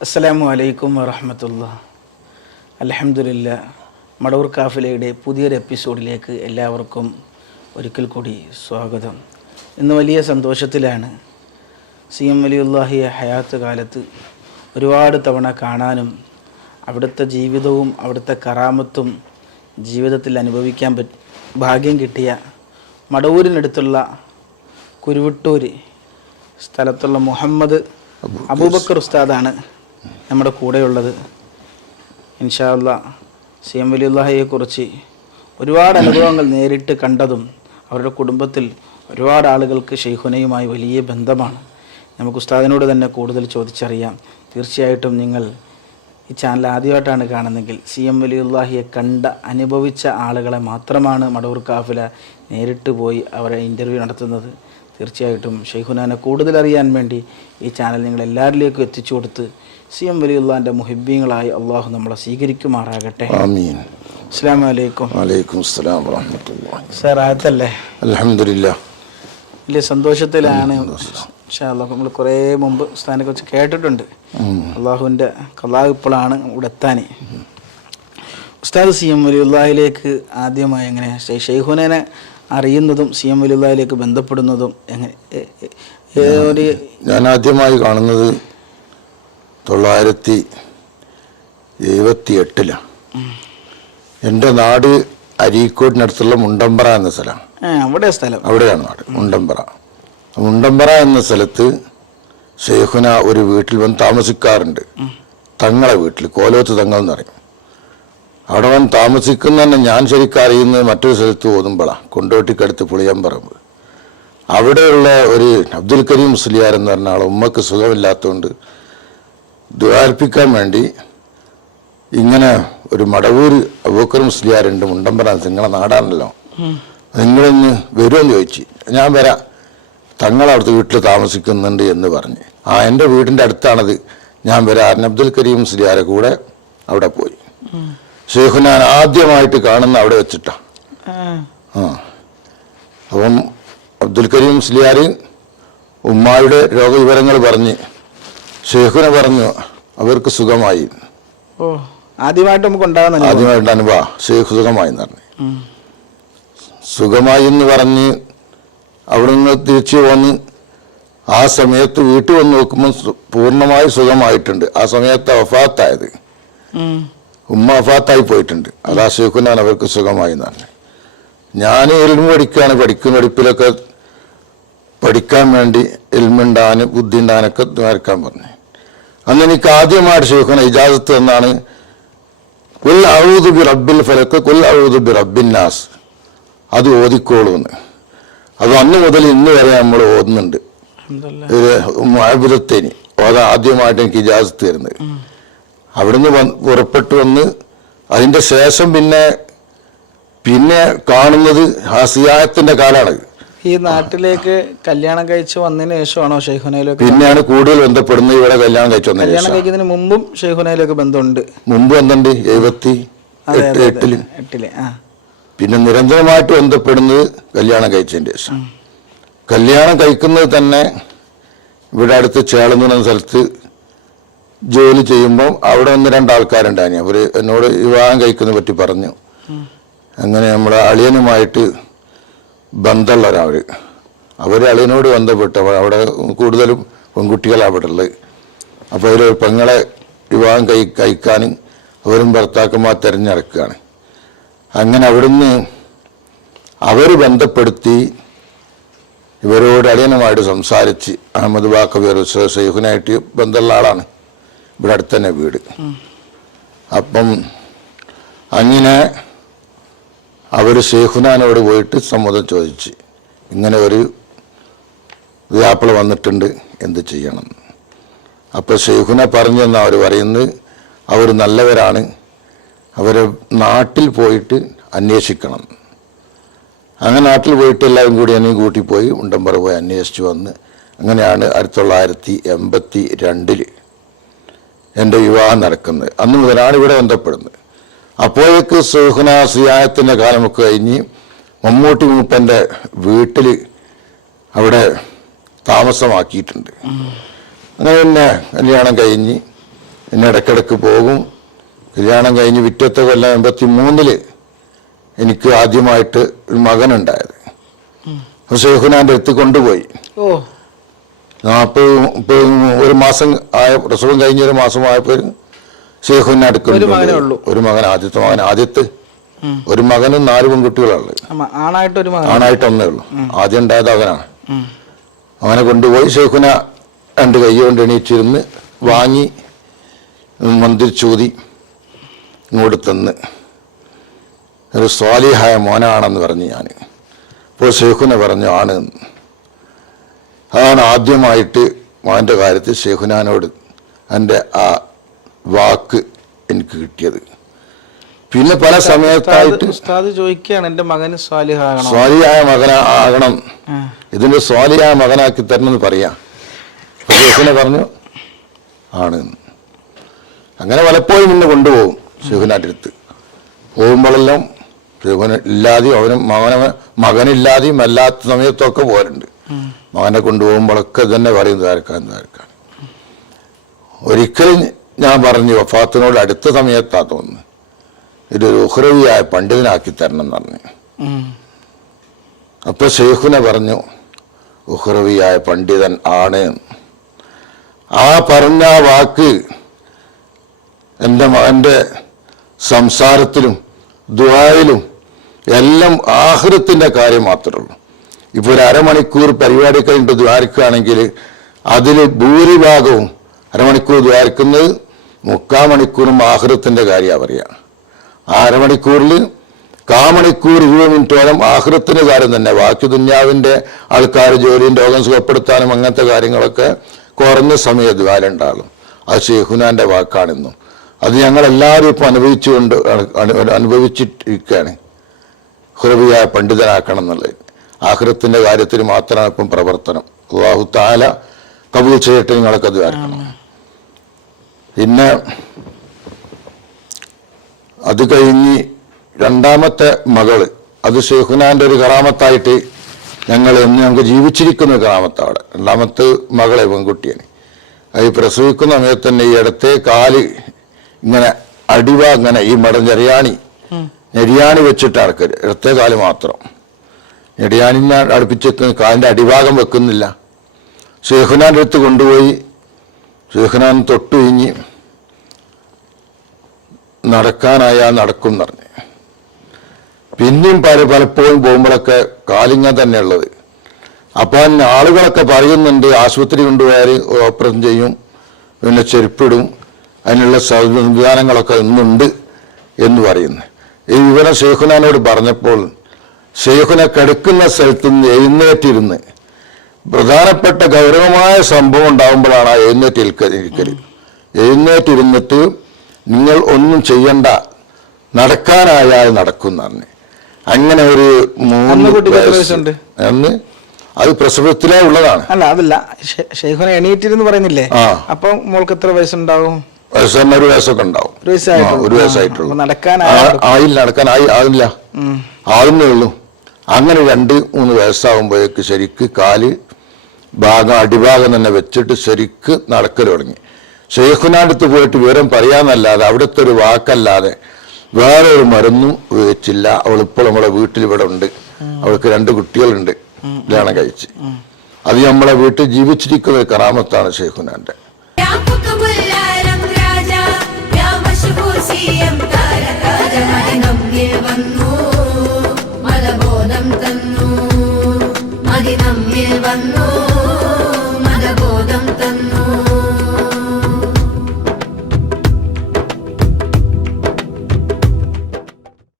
അസ്സലാമു അലൈക്കും വറഹമത്തുള്ള. അലഹമുല്ല മടവൂർ കാഫിലയുടെ പുതിയൊരു എപ്പിസോഡിലേക്ക് എല്ലാവർക്കും ഒരിക്കൽ കൂടി സ്വാഗതം. ഇന്ന് വലിയ സന്തോഷത്തിലാണ് സി എം വലിയുല്ലാഹിയെ ഹയാത്ത് കാലത്ത് ഒരുപാട് തവണ കാണാനും അവിടുത്തെ ജീവിതവും അവിടുത്തെ കറാമത്തും ജീവിതത്തിൽ അനുഭവിക്കാൻ പറ്റി ഭാഗ്യം കിട്ടിയ മടവൂരിനടുത്തുള്ള കുരുവിട്ടൂർ സ്ഥലത്തുള്ള മുഹമ്മദ് അബൂബക്കർ ഉസ്താദാണ് നമ്മുടെ കൂടെയുള്ളത്. ഇൻഷാല്ല സി എം വലിയുള്ളാഹയെക്കുറിച്ച് ഒരുപാട് അനുഭവങ്ങൾ നേരിട്ട് കണ്ടതും അവരുടെ കുടുംബത്തിൽ ഒരുപാട് ആളുകൾക്ക് ഷെയ്ഖുനയുമായി വലിയ ബന്ധമാണ്. നമുക്ക് ഉസ്താദിനോട് തന്നെ കൂടുതൽ ചോദിച്ചറിയാം. തീർച്ചയായിട്ടും നിങ്ങൾ ഈ ചാനൽ ആദ്യമായിട്ടാണ് കാണുന്നതെങ്കിൽ സി എം വലിയുള്ളാഹിയെ കണ്ട അനുഭവിച്ച ആളുകളെ മാത്രമാണ് മടവൂർ കാഫില നേരിട്ട് പോയി അവരെ ഇന്റർവ്യൂ നടത്തുന്നത്. തീർച്ചയായിട്ടും ഷെയ്ഖുനാനെ കൂടുതൽ അറിയാൻ വേണ്ടി ഈ ചാനൽ നിങ്ങൾ എല്ലാവരിലേക്കും എത്തിച്ചു കൊടുത്ത് സി എം വലിയുള്ളാന്റെ മുഹിബ്യങ്ങളായി അള്ളാഹു നമ്മളെ സ്വീകരിക്കുമാറാകട്ടെ. ആമീൻ. അസ്സാം വലൈക്കും വലൈക്കും അസ്സലാം വറഹ്മത്തുള്ളാഹി സാർ ആയത്തല്ലേ? അൽഹംദുലില്ലാ വലിയ സന്തോഷത്തിലാണ്. നമ്മൾ കുറേ മുമ്പ് ഉസ്താനെ കുറിച്ച് കേട്ടിട്ടുണ്ട്. അള്ളാഹുവിന്റെ കലാഹ് ഇപ്പോഴാണ് ഇവിടെ എത്താൻ. ഉസ്താദ് സി എം വലിയുള്ളാഹിലേക്ക് ആദ്യമായി എങ്ങനെ ഷെയ്- ഷെയ്ഖുനെ അറിയുന്നതും സി എം വലിയുള്ളാഹിലേക്ക് ബന്ധപ്പെടുന്നതും എങ്ങനെ ഒരു ഞാൻ ആദ്യമായി കാണുന്നത് തൊള്ളായിരത്തി എഴുപത്തി എട്ടിലാണ് എന്റെ നാട് അരീക്കോട്ടിനടുത്തുള്ള മുണ്ടമ്പറ എന്ന സ്ഥലമാണ്. അവിടെ സ്ഥലം. അവിടെയാണ് നാട് മുണ്ടമ്പറ. മുണ്ടമ്പറ എന്ന സ്ഥലത്ത് ഷെയ്ഖുന ഒരു വീട്ടിൽ വന്ന് താമസിക്കാറുണ്ട്. തങ്ങളെ വീട്ടിൽ കോലോത്ത് തങ്ങൾ എന്ന് പറയും. അവിടെ അവൻ താമസിക്കുന്നതന്നെ ഞാൻ ശരിക്കും അറിയുന്നത് മറ്റൊരു സ്ഥലത്ത് ഓതുമ്പോഴാണ് കൊണ്ടോട്ടിക്കടുത്ത് പുളിയമ്പറമ്പ്. അവിടെയുള്ള ഒരു അബ്ദുൽ കരീം മുസ്ലിയാർ എന്ന് പറഞ്ഞ ആൾ ഉമ്മക്ക് സുഖമില്ലാത്തതുകൊണ്ട് ദ്വാർപ്പിക്കാൻ വേണ്ടി ഇങ്ങനെ ഒരു മടവൂർ അബൂക്കർ മുസ്ലിയാരുണ്ട് മുണ്ടമ്പറ നിങ്ങളെ നാടാണല്ലോ. നിങ്ങളൊന്ന് വരുമെന്ന് ചോദിച്ചു. ഞാൻ വരാം. തങ്ങളവിടുത്തെ വീട്ടിൽ താമസിക്കുന്നുണ്ട് എന്ന് പറഞ്ഞ്. ആ എന്റെ വീടിന്റെ അടുത്താണത്. ഞാൻ വരാൻ അബ്ദുൽ കരീം മുസ്ലിയാരെ കൂടെ അവിടെ പോയി. ഷെയ്ഖു ഞാൻ ആദ്യമായിട്ട് കാണുന്ന അവിടെ വെച്ചിട്ടാ. ആ, ആ. അപ്പം അബ്ദുൽ കരീം മുസ്ലിയാർ ഉമ്മായുടെ രോഗവിവരങ്ങൾ പറഞ്ഞ് ഷെയ്ഖുനെ പറഞ്ഞു അവർക്ക് സുഖമായി. ഓ ആദ്യമായിട്ട് നമുക്ക് ഉണ്ടാകുന്ന ആദ്യമായിട്ട് അനുഭവ ഷെയ്ഖ് സുഖമായി എന്ന് പറഞ്ഞു. സുഖമായി എന്ന് പറഞ്ഞ് അവിടെ നിന്ന് തിരിച്ചു പോന്ന് ആ സമയത്ത് വീട്ടിൽ വന്ന് നോക്കുമ്പോൾ പൂർണമായി സുഖമായിട്ടുണ്ട്. ആ സമയത്ത് വഫാത്തായത്. ഉമ്മ വഫാത്തായി പോയിട്ടുണ്ട്. അതാ ഷെയ്ഖുനാൻ അവർക്ക് സുഖമായി എന്നാണ്. ഞാൻ എൽമ പഠിക്കുകയാണ് പഠിക്കുന്ന പഠിപ്പിലൊക്കെ പഠിക്കാൻ വേണ്ടി എൽമുണ്ടാകാൻ ബുദ്ധി ഉണ്ടാനൊക്കെ ദ്വാരക്കാൻ പറഞ്ഞു. അന്ന് എനിക്ക് ആദ്യമായിട്ട് ഷെയ്ഖുന ഇജാസത്ത് എന്നാണ് കുൽ ബി റബ്ബിൽ ഫലക്ക് കുൽ ഔദു ബി റബ്ബിൻ നാസ്. അത് ഓതിക്കോളൂന്ന് അത് അന്ന് മുതൽ ഇന്ന് വരെ നമ്മൾ ഓതുന്നുണ്ട്. മുഅബിദത്തേനി ഓതാ ആദ്യമായിട്ട് എനിക്ക് ഇജാസത്ത് തരുന്നത്. അവിടുന്ന് വന്ന് പുറപ്പെട്ടു വന്ന് അതിന്റെ ശേഷം പിന്നെ പിന്നെ കാണുന്നത് ഹസിയായത്തിന്റെ കാലാണ്. ഈ നാട്ടിലേക്ക് കല്യാണം കഴിച്ച് വന്നതിന് ശേഷമാണോ ഷെയ്ഖുനയിലേക്ക് പിന്നെയാണ് കൂടുതൽ ബന്ധപ്പെടുന്നത് ഇവിടെ കല്യാണം കഴിച്ചു വന്നതിന് കല്യാണം ശേഷം. കഴിക്കുന്നതിന് മുമ്പും ഷെയ്ഖുനയിലേക്ക് ബന്ധമുണ്ട്. മുമ്പ് എന്തുണ്ട് എഴുപത്തി അതെ എട്ട് അതെ. എട്ടിൽ. അതെ എട്ടിൽ ആ. പിന്നെ നിരന്തരമായിട്ട് ബന്ധപ്പെടുന്നത് കല്യാണം കഴിച്ചതിന്റെ ശേഷം. കല്യാണം കഴിക്കുന്നത് തന്നെ ഇവിടെ അടുത്ത് ചേളന്ന് പറയുന്ന സ്ഥലത്ത് ജോലി ചെയ്യുമ്പോൾ അവിടെ ഒന്ന് രണ്ടാൾക്കാരുണ്ടായി അവർ എന്നോട് വിവാഹം കഴിക്കുന്ന പറ്റി പറഞ്ഞു. അങ്ങനെ നമ്മുടെ അളിയനുമായിട്ട് ബന്ധമുള്ളവരവർ അവർ അളിയനോട് ബന്ധപ്പെട്ട് അവിടെ കൂടുതലും പെൺകുട്ടികളാണ് അവിടെ ഉള്ളത് അപ്പോൾ അവർ പെങ്ങളെ വിവാഹം കൈ കഴിക്കാനും അവരും ഭർത്താക്കന്മാർ തിരഞ്ഞെടുക്കുകയാണ്. അങ്ങനെ അവിടുന്ന് അവർ ബന്ധപ്പെടുത്തി ഇവരോട് അളിയനുമായിട്ട് സംസാരിച്ച് അഹമ്മദ് ബാക്കബിയർ സൈഹുനായിട്ട് ബന്ധമുള്ള ആളാണ്. ഇവിടെ അടുത്ത് തന്നെ വീട്. അപ്പം അങ്ങനെ അവർ ഷെയ്ഖുനാനോട് പോയിട്ട് സമ്മതം ചോദിച്ച് ഇങ്ങനെ ഒരു വ്യാപ്പിള വന്നിട്ടുണ്ട് എന്ത് ചെയ്യണം? അപ്പോൾ ഷെയ്ഖുന പറഞ്ഞെന്ന് അവർ പറയുന്നത് അവർ നല്ലവരാണ് അവരെ നാട്ടിൽ പോയിട്ട് അന്വേഷിക്കണം. അങ്ങനെ നാട്ടിൽ പോയിട്ട് എല്ലാവരും കൂടി എന്നെയും കൂട്ടിപ്പോയി ഉണ്ടമ്പറ പോയി അന്വേഷിച്ച് വന്ന് അങ്ങനെയാണ് ആയിരത്തി തൊള്ളായിരത്തി എൺപത്തി രണ്ടിൽ എന്റെ വിവാഹം നടക്കുന്നത്. അന്ന് മുതലാണ് ഇവിടെ ബന്ധപ്പെടുന്നത്. അപ്പോഴേക്ക് സുഹന സുയായത്തിന്റെ കാലമൊക്കെ കഴിഞ്ഞ് മമ്മൂട്ടി മൂപ്പന്റെ വീട്ടിൽ അവിടെ താമസമാക്കിയിട്ടുണ്ട്. അങ്ങനെ പിന്നെ കല്യാണം കഴിഞ്ഞ് പിന്നെ ഇടയ്ക്കിടയ്ക്ക് പോകും. കല്യാണം കഴിഞ്ഞ് വിറ്റത്തെ കൊല്ലം എൺപത്തി മൂന്നിൽ എനിക്ക് ആദ്യമായിട്ട് ഒരു മകനുണ്ടായത്. സുഹനാന്റെ അടുത്ത് കൊണ്ടുപോയി. മുപ്പത് ഒരു മാസം ആയ പ്രസവം കഴിഞ്ഞ ഒരു മാസം ആയപ്പോൾ ഷെയ്ഖുവിനെ അടുത്ത് ഒരു മകൻ ആദ്യത്തെ മകൻ ആദ്യത്തെ ഒരു മകനും നാല് പെൺകുട്ടികളുള്ളത് ആണായിട്ട് ഒന്നേ ഉള്ളൂ. ആദ്യം ഉണ്ടായത് അവനാണ്. അവനെ കൊണ്ടുപോയി ഷെയ്ഖുന രണ്ട് കൈ കൊണ്ട് എണീച്ചിരുന്ന് വാങ്ങി മന്ദിർ ചോദി ഇങ്ങോട്ട് തന്ന്. ഒരു സ്വാലിഹായ മോനാണെന്ന് പറഞ്ഞു ഞാൻ അപ്പോൾ ഷെയ്ഖുന പറഞ്ഞു ആണ്. അതാണ് ആദ്യമായിട്ട് മോന്റെ കാര്യത്തിൽ ഷെയ്ഖുനാനോട് എന്റെ ആ വാക്ക് എനിക്ക് കിട്ടിയത്. പിന്നെ പല സമയത്തായിട്ട് ചോദിക്കുകയാണ് എന്റെ മകന് സ്വാലിയായ മകന ആകണം. ആ. ഇതിന്റെ സ്വാലിയായ മകനാക്കി തരണമെന്ന് പറയാം. അപ്പൊ പറഞ്ഞു ആണ്. അങ്ങനെ പലപ്പോഴും ഇന്ന് കൊണ്ടുപോകും ഷെയ്ഖിനാന്റെ അടുത്ത്. പോകുമ്പോഴെല്ലാം ഷെയ്ഖിന് ഇല്ലാതെയും അവനും മകനെ മകനില്ലാതെയും അല്ലാത്ത സമയത്തൊക്കെ പോരുണ്ട് മകനെ കൊണ്ടുപോകുമ്പോഴൊക്കെ തന്നെ പറയും ദ്വാരക്കാൻ ദ്വാരക്കാൻ ഒരിക്കലും ഞാൻ പറഞ്ഞു വഫാത്തിനോട് അടുത്ത സമയത്താ തോന്നുന്നു ഇതൊരു ഉഹ്രവിയായ പണ്ഡിതനാക്കി തരണം എന്ന് പറഞ്ഞു. അപ്പൊ ഷെയ്ഖുനെ പറഞ്ഞു ഉഹ്രവിയായ പണ്ഡിതൻ ആണ്. ആ പറഞ്ഞ വാക്ക് എന്റെ മകന്റെ സംസാരത്തിലും ദുആയിലും എല്ലാം ആഹൃത്തിന്റെ കാര്യം മാത്രമേ ഉള്ളൂ. ഇപ്പോൾ ഒരു അരമണിക്കൂർ പരിപാടി കഴിഞ്ഞിട്ട് ദ്വാരിക്കുകയാണെങ്കിൽ അതിൽ ഭൂരിഭാഗവും അരമണിക്കൂർ ദ്വാരിക്കുന്നത് മുക്കാൽ മണിക്കൂറും ആഹൃത്തിന്റെ കാര്യമാണ് പറയുക ആ അരമണിക്കൂറിൽ കാമണിക്കൂർ ഇരുപത് മിനിറ്റോളം ആഹൃതത്തിന്റെ കാര്യം തന്നെ. ബാക്കി ദുന്യാവിന്റെ ആൾക്കാർ ജോലിയും രോഗം സുഖപ്പെടുത്താനും അങ്ങനത്തെ കാര്യങ്ങളൊക്കെ കുറഞ്ഞ സമയം കാലം ഉണ്ടാകും അത് ഷെയ്ഖുനാന്റെ വാക്കാണെന്നും. അത് ഞങ്ങളെല്ലാവരും ഇപ്പം അനുഭവിച്ചുകൊണ്ട് അനുഭവിച്ചിരിക്കുകയാണ് ഹുറബിയായ പണ്ഡിതനാക്കണം എന്നുള്ളത്. ആഹൃത്തിന്റെ കാര്യത്തിൽ മാത്രമാണ് ഇപ്പം പ്രവർത്തനം. അള്ളാഹു താല കബൂൾ ചെയ്യട്ടെ നിങ്ങളൊക്കെ അത് പിന്നെ അത് കഴിഞ്ഞ് രണ്ടാമത്തെ മകൾ അത് ഷെയ്ഖുനാന്റെ ഒരു കറാമത്തായിട്ട് ഞങ്ങൾ എന്ന് ഞങ്ങൾക്ക് ജീവിച്ചിരിക്കുന്ന ഒരു കറാമത്ത് രണ്ടാമത്തെ മകളെ പെൺകുട്ടിയാണ്. അത് പ്രസവിക്കുന്ന സമയത്ത് തന്നെ ഈ ഇടത്തെ കാൽ ഇങ്ങനെ അടിവ ഇങ്ങനെ ഈ മടം ഞെറിയാണി ഞെരിയാണി വെച്ചിട്ട് അടക്കരുത് ഇടത്തെ കാൽ മാത്രം. ഞെടിയാണിനെ അടുപ്പിച്ച് വെക്കുന്ന കാലിന്റെ അടിഭാഗം വെക്കുന്നില്ല. ഷെയ്ഖുനാന്റെ അടുത്ത് കൊണ്ടുപോയി. ഷെയ്ഖുനാൻ തൊട്ടു കഴിഞ്ഞ് നടക്കാനായാ നടക്കും പറഞ്ഞു പിന്നെയും പല പലപ്പോഴും പോകുമ്പോഴൊക്കെ കാലിങ്ങ തന്നെ ഉള്ളത് അപ്പം ആളുകളൊക്കെ പറയുന്നുണ്ട് ആശുപത്രി കൊണ്ടുപോയാൽ ഓപ്പറേഷൻ ചെയ്യും പിന്നെ ചെരുപ്പിടും അതിനുള്ള സംവിധാനങ്ങളൊക്കെ ഇന്നുണ്ട് എന്ന് പറയുന്നു. ഈ വിവരം ഷേഖുനാനോട് പറഞ്ഞപ്പോൾ ഷെയ്ഖുന കെടുക്കുന്ന സ്ഥലത്ത് നിന്ന് എഴുന്നേറ്റിരുന്ന് പ്രധാനപ്പെട്ട ഗൗരവമായ സംഭവം ഉണ്ടാകുമ്പോഴാണ് ആ എഴുന്നേറ്റ് ഇരിക്ക- ഇരിക്കൽ എഴുന്നേറ്റിരുന്നിട്ട് നിങ്ങൾ ഒന്നും ചെയ്യണ്ട. നടക്കാനായാൽ നടക്കുന്നറിഞ്ഞ് അങ്ങനെ ഒരു മൂന്ന്? അന്ന് അത് പ്രസവത്തിലേ ഉള്ളതാണ്. അല്ല അതല്ല. ഷെയ്ഖുനെ എണീറ്റിരുന്ന് പറയുന്നില്ലേ? അപ്പൊ മോൾക്ക് എത്ര വയസ്സുണ്ടാവും? വയസ്സൊക്കെ ഉണ്ടാവും. ഒരു വയസ്സായിട്ടുള്ളൂ. നടക്കാൻ ആയില്ല നടക്കാൻ ആയി ആവില്ല ഉം. ആവുന്നേ ഉള്ളൂ. അങ്ങനെ രണ്ട് മൂന്ന് വയസ്സാകുമ്പോഴേക്ക് ശരിക്ക് കാൽ ഭാഗം അടിഭാഗം തന്നെ വെച്ചിട്ട് ശരിക്ക് നടക്കൽ തുടങ്ങി. ഷെയ്ഖുനാടുത്ത് പോയിട്ട് വിവരം പറയാമെന്നല്ലാതെ അവിടുത്തെ ഒരു വാക്കല്ലാതെ വേറെ ഒരു മരുന്നും ഉപയോഗിച്ചില്ല. അവൾ ഇപ്പോൾ നമ്മളെ വീട്ടിൽ ഇവിടെ ഉണ്ട്. അവൾക്ക് രണ്ട് കുട്ടികളുണ്ട്. കല്യാണം കഴിച്ച്. അത് നമ്മളെ വീട്ടിൽ ജീവിച്ചിരിക്കുന്ന ഒരു കറാമത്താണ് ഷെയ്ഖുനാന്റെ